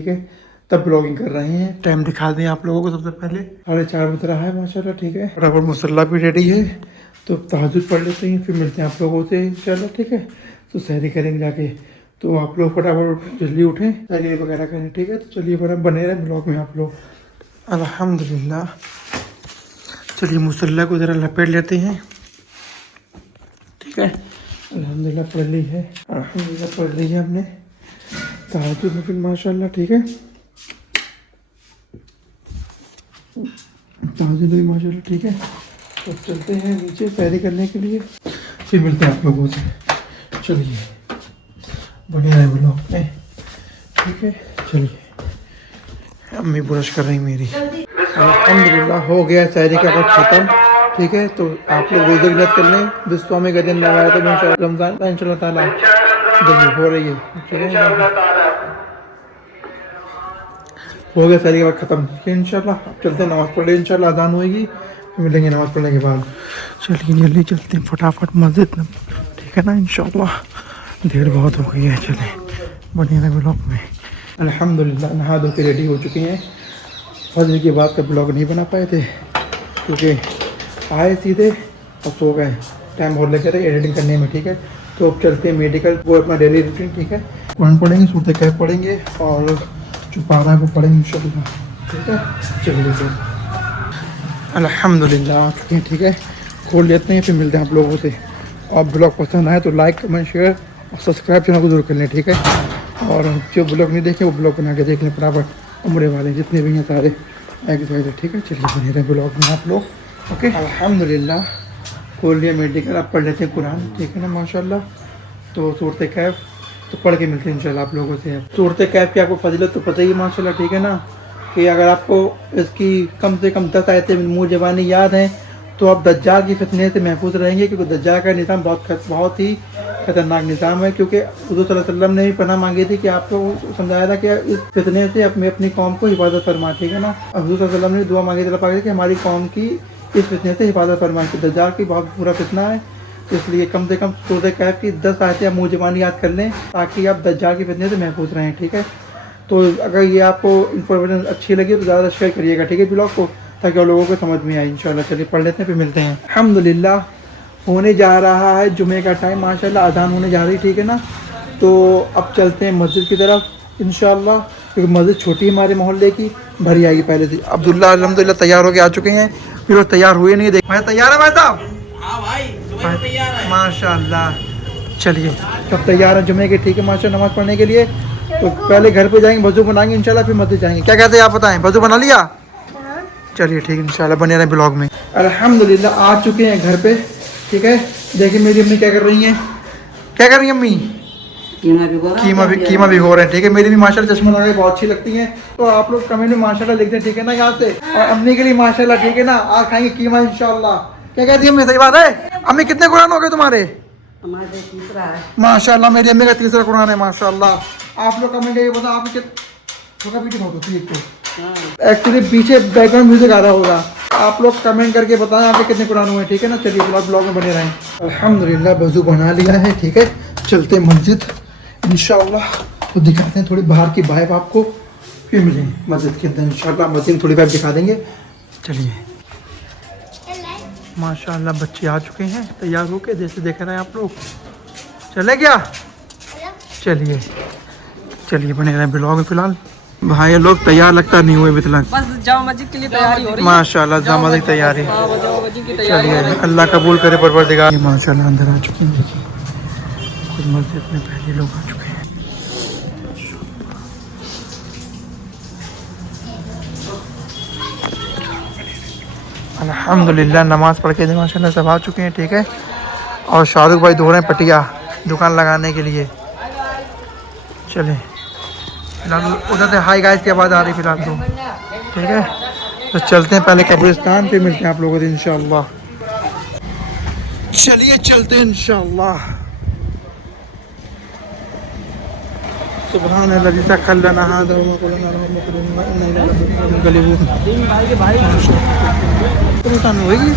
ठीक है, तब ब्लॉगिंग कर रहे हैं। टाइम दिखा दें आप लोगों को। सबसे पहले 4:30 बज रहा है माशाल्लाह। ठीक है, बराबर मुसल्ला भी रेडी है, तो तहज्जुद पढ़ लेते हैं, फिर मिलते हैं आप लोगों से इंशाल्लाह। ठीक है, तो सहरी करेंगे जाके। तो आप लोग फटाफट जल्दी उठें, सहरी वगैरह करें। ठीक है, तो चलिए फटाफट बने रहे ब्लॉग में आप लोग। अल्हम्दुलिल्लाह, चलिए मुसल्ला को ज़रा लपेट लेते हैं। ठीक है, अल्हम्दुलिल्लाह पढ़ ली है, अल्हम्दुलिल्लाह पढ़ ली है हमने तहज्जुद में फिर माशाल्लाह। ठीक है, तहज्जुद भी माशाल्लाह। ठीक है, तो चलते हैं नीचे तैयारी करने के लिए, फिर मिलते हैं आप लोगों से। चलिए बने रहे ब्लॉग में। ठीक है, चलिए। अम्मी ब्रश कर रही मेरी। अल्हम्दुलिल्लाह हो गया तैयारी का वक्त ख़त्म। ठीक है, तो आप लोग रोज़े की नियत कर लें। विश्वामी का दिन लगाया तो रमज़ान का इंशाल्लाह ताला जल्दी हो रही है। ठीक है, हो गया सारी का ख़त्म। ठीक है, इंशाल्लाह अब चलते हैं, नमाज़ पढ़ ले इंशाल्लाह, अज़ान होएगी, फिर मिलेंगे नमाज़ पढ़ने के बाद। चलिए जल्दी चलते हैं फटाफट मस्जिद में। ठीक है ना, इंशाल्लाह देर बहुत हो गई है। चलें बने रहे ब्लॉग में। अल्हम्दुलिल्लाह नहा धो के रेडी हो चुके हैं। फजर के बाद का ब्लॉग नहीं बना पाए थे क्योंकि आए सीधे और सो गए, टाइम बहुत लगे थे एडिटिंग करने में। ठीक है, तो अब चलते हैं मेडिकल, वो अपना डेली रूटीन। ठीक है, कुरान पढ़ेंगे, सूरत कहफ पढ़ेंगे और जो पारा को पढ़ेंगे इंशाल्लाह। ठीक है, चलिए फिर अल्हम्दुलिल्लाह आ चुके हैं। ठीक है, खोल लेते हैं, फिर मिलते हैं आप लोगों से। और ब्लॉग पसंद आए तो लाइक कमेंट शेयर और सब्सक्राइब चैनल को जरूर कर लें। ठीक है, और जो ब्लॉग नहीं देखे वो ब्लॉग बना के देख लें फटाफट। उम्र वाले जितने भी हैं सारे एक साइड। ठीक है, चलिए बने रहे ब्लॉग में आप लोग। ओके, अल्हम्दुलिल्लाह खोल लिया मेडिकल, अब पढ़ लेते हैं कुरान। ठीक है ना माशाल्लाह। तो सूरत कहफ तो पढ़ के मिलते हैं इंशाल्लाह आप लोगों से। सूरत कहफ की आपको फजीलत तो पता ही है माशाल्लाह। ठीक है ना, कि अगर आपको इसकी कम से कम 10 आयतें मुँह ज़बानी याद हैं तो आप दज्जाल की फितने से महफूज रहेंगे, क्योंकि दज्जाल का निज़ाम बहुत ही ख़तरनाक निज़ाम है। क्योंकि हुज़ूर सल्लल्लाहु अलैहि वसल्लम ने भी पनाह मांगी थी कि आपको समझाया था कि इस फितने से अपनी कौम को हिफाजत फरमा। ठीक है ना, हुज़ूर सल्लल्लाहु अलैहि वसल्लम ने दुआ मांगी थी अल्लाह पाक से कि हमारी कौम की इस फितने से हिफाजत फरमा, कि दज्जाल की बहुत बुरा फितना है। इसलिए कम से कम सूरत कहफ की 10 आयतें आप मुँह ज़बानी याद कर लें ताकि आप दज्जाल की फितने से महफूज रहें। ठीक है, तो अगर ये आपको इन्फॉर्मेशन अच्छी लगी तो ज़्यादा शेयर करिएगा। ठीक है, ब्लॉग को, ताकि और लोगों को समझ में आए इंशाल्लाह। चलिए पढ़ लेते हैं, फिर मिलते हैं। अल्हम्दुलिल्लाह होने जा रहा है जुमे का टाइम माशाल्लाह, अज़ान होने जा रही। ठीक है ना, तो अब चलते हैं मस्जिद की तरफ इंशाल्लाह, क्योंकि मस्जिद छोटी है हमारे मोहल्ले की, भरी आएगी पहले से। अब्दुल्ला अल्हम्दुलिल्लाह तैयार होके आ चुके हैं, फिर वो तैयार हुए नहीं। देख भाई तैयार है भाई साहब? हाँ भाई माशाल्लाह। चलिए सब तैयार हैं जुमे के। ठीक है माशाल्लाह, नमाज़ पढ़ने के लिए। तो पहले घर पे जाएंगे, वज़ू बनाएंगे इंशाल्लाह, फिर मस्जिद जाएंगे। क्या कहते हैं आप बताएं, वज़ू बना लिया? चलिए ठीक है, इंशाल्लाह बने रहे ब्लॉग में। अल्हम्दुलिल्लाह आ चुके हैं घर पे। ठीक है, देखिए मेरी अम्मी क्या कर रही हैं। क्या कर रही हैं अम्मी? कीमा भी हो रहे हैं। ठीक है, मेरी भी माशाल्लाह चश्मा लगा के बहुत अच्छी लगती हैं। तो आप लोग कमेंट में माशाल्लाह लिख दें। ठीक है ना, यहाँ से। और अम्मी के लिए माशाल्लाह। ठीक है ना, आज खाएंगे कीमा इंशाल्लाह। क्या कहती है अम्मी, सही बात है? अम्मी कितने कुरान हो गए तुम्हारे? हमारे तीसरा है माशाल्लाह, मेरी अम्मी का तीसरा कुरान है माशाल्लाह। आप लोग कमेंट करके बताओ आपने छोटा वीडियो बहुत होती है। तो एक्चुअली पीछे बैकग्राउंड म्यूजिक आ रहा होगा, आप लोग कमेंट करके बताएं आपके कितने कुरान हुए। ठीक है ना, चलिए ब्लॉग में बने रहें। अल्हम्दुलिल्लाह वज़ू बना लिया है। ठीक है, चलते मस्जिद इंशाल्लाह। तो दिखाते हैं थोड़ी बाहर की वाइब आपको, फिर मिलेंगे मस्जिद के अंदर इंशाल्लाह। मस्जिद में थोड़ी वाइब दिखा देंगे। चलिए माशाल्लाह बच्चे आ चुके हैं तैयार होके, जैसे देख रहे हैं आप लोग। चले क्या? चलिए चलिए बने रहे ब्लॉग में। फिलहाल भाई लोग तैयार लगता नहीं हुए बितला, बस जाओ मस्जिद के लिए तैयारी हो रही है माशाल्लाह। जामा की तैयारी। चलिए अल्लाह कबूल करे परवरदिगार। माशाल्लाह अंदर आ चुके हैं, देखिए खुद मस्जिद में पहले लोग आ चुके हैं। अल्हम्दुलिल्लाह नमाज पढ़ के माशाल्लाह सब आ चुके हैं। ठीक है, और शाहरुख भाई धो रहे हैं पटिया दुकान लगाने के लिए। चले फिलहाल उधर से हाई गाइस की आवाज़ आ रही फिलहाल तो। ठीक है, तो चलते हैं पहले कब्रिस्तान, फिर मिलते हैं आप लोगों से इंशाल्लाह। चलिए चलते हैं इंशाल्लाह। सुभान अल्लाज़ी सख़्ख़रना हाज़ा व क़ुलना होगी।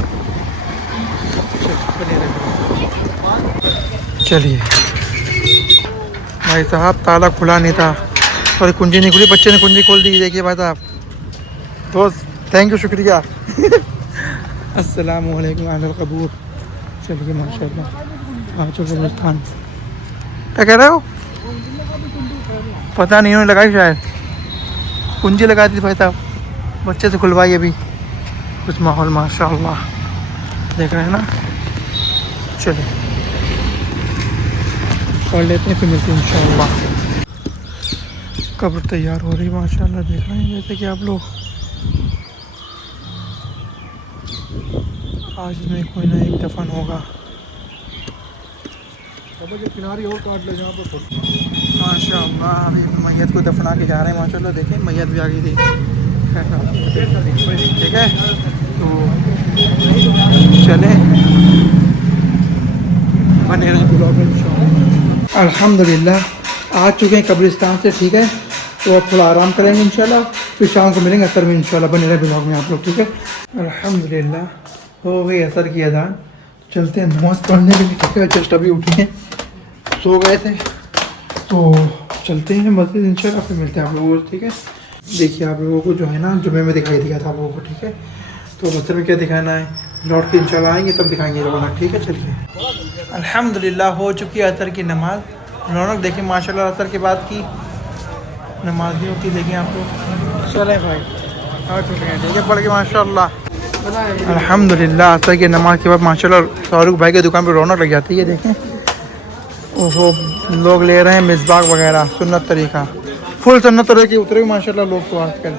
चलिए भाई साहब ताला खुला नहीं था, और कुंजी नहीं खुली, बच्चे ने कुंजी खोल दी। देखिए भाई साहब, दोस्त थैंक यू, शुक्रिया। अस्सलाम वालेकुम आमिर कबूर। चलिए माशाल्लाह आ चुके राजस्थान। क्या कह रहे हो? पता नहीं, उन्होंने लगाई शायद, कुंजी लगा दी भाई साहब, बच्चे से खुलवाई अभी। कुछ माहौल माशाल्लाह देख रहे हैं ना। चलिए पढ़ लेते हैं, फिर मिलते हैं इंशाल्लाह। कब्र तैयार हो रही माशाल्लाह, देख रहे हैं जैसे कि आप लोग। आज में कोई ना एक दफन होगा। किनारे और काट ले जहाँ पर माशाल्लाह। अभी मैयत को दफना के जा रहे हैं माशाल्लाह। देखें मैयत भी आ गई थी, ठीक है। तो चले बने रहे ब्लॉग में इंशाल्लाह। अल्हम्दुलिल्लाह आ चुके हैं कब्रिस्तान से, ठीक है। तो अब थोड़ा आराम करेंगे इंशाल्लाह, फिर शाम को मिलेंगे असर में इंशाल्लाह। बने रहे ब्लॉग में आप लोग, ठीक है। अल्हम्दुलिल्लाह हो गई असर की अजान, चलते हैं नमाज़ पढ़ने के लिए, ठीक है। जस्ट अभी उठे हैं, सो गए थे, तो चलते हैं मस्जिद इंशाल्लाह, फिर मिलते हैं आप लोगों को, ठीक है। देखिए आप लोगों को जो है ना जुमे में दिखाई दिया था आप लोगों को, ठीक है। तो मस्जिद में क्या दिखाना है, लौट के इंशाल्लाह आएंगे तब दिखाएंगे रौनक, ठीक है। चलिए अल्हम्दुलिल्लाह हो चुकी है असर की नमाज। रौनक देखिए माशाल्लाह, असर के बाद की नमाजियों की देखिए आप लोग। चले भाई आ चुके हैं, ठीक है, पढ़ के माशाल्लाह। अल्हम्दुलिल्लाह असर की नमाज के बाद माशाल्लाह शाहरुख भाई की दुकान पर रौनक लग जाती है। देखें ओहो, लोग ले रहे हैं मिसबाक वगैरह, सुन्नत तरीका, फुल सुन्नत तरीके के उतरे माशाल्लाह लोग तो आजकल,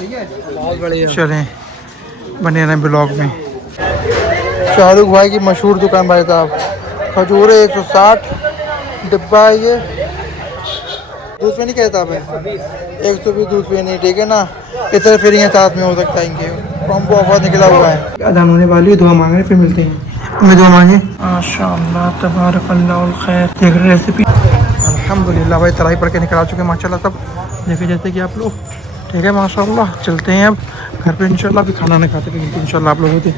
ठीक है। बहुत बढ़िया, चलें बने रहें ब्लॉग में। शाहरुख भाई की मशहूर दुकान भाई साहब, खजूर 160 डिब्बा है ये, दूध पे नहीं कहता भाई, 120 दूध पे नहीं, ठीक है ना। इतने फिर ये साथ में हो सकता है, इनके कॉम्बो ऑफर निकला हुआ है। अदान होने वाली है, दुआ मांग रहे, फिर मिलते हैं। मैं दुआ मांगे माशाअल्लाह तबारकल्लाहुल खैर। देख रहे रेसिपी अल्हम्दुलिल्लाह भाई, तराई पढ़ के निकल आ चुके हैं माशाल्लाह सब, देखे जैसे कि आप लोग, ठीक है माशाल्लाह। चलते हैं अब घर पे इंशाल्लाह, फिर खाना नहीं खाते, फिर इंशाल्लाह आप लोगों से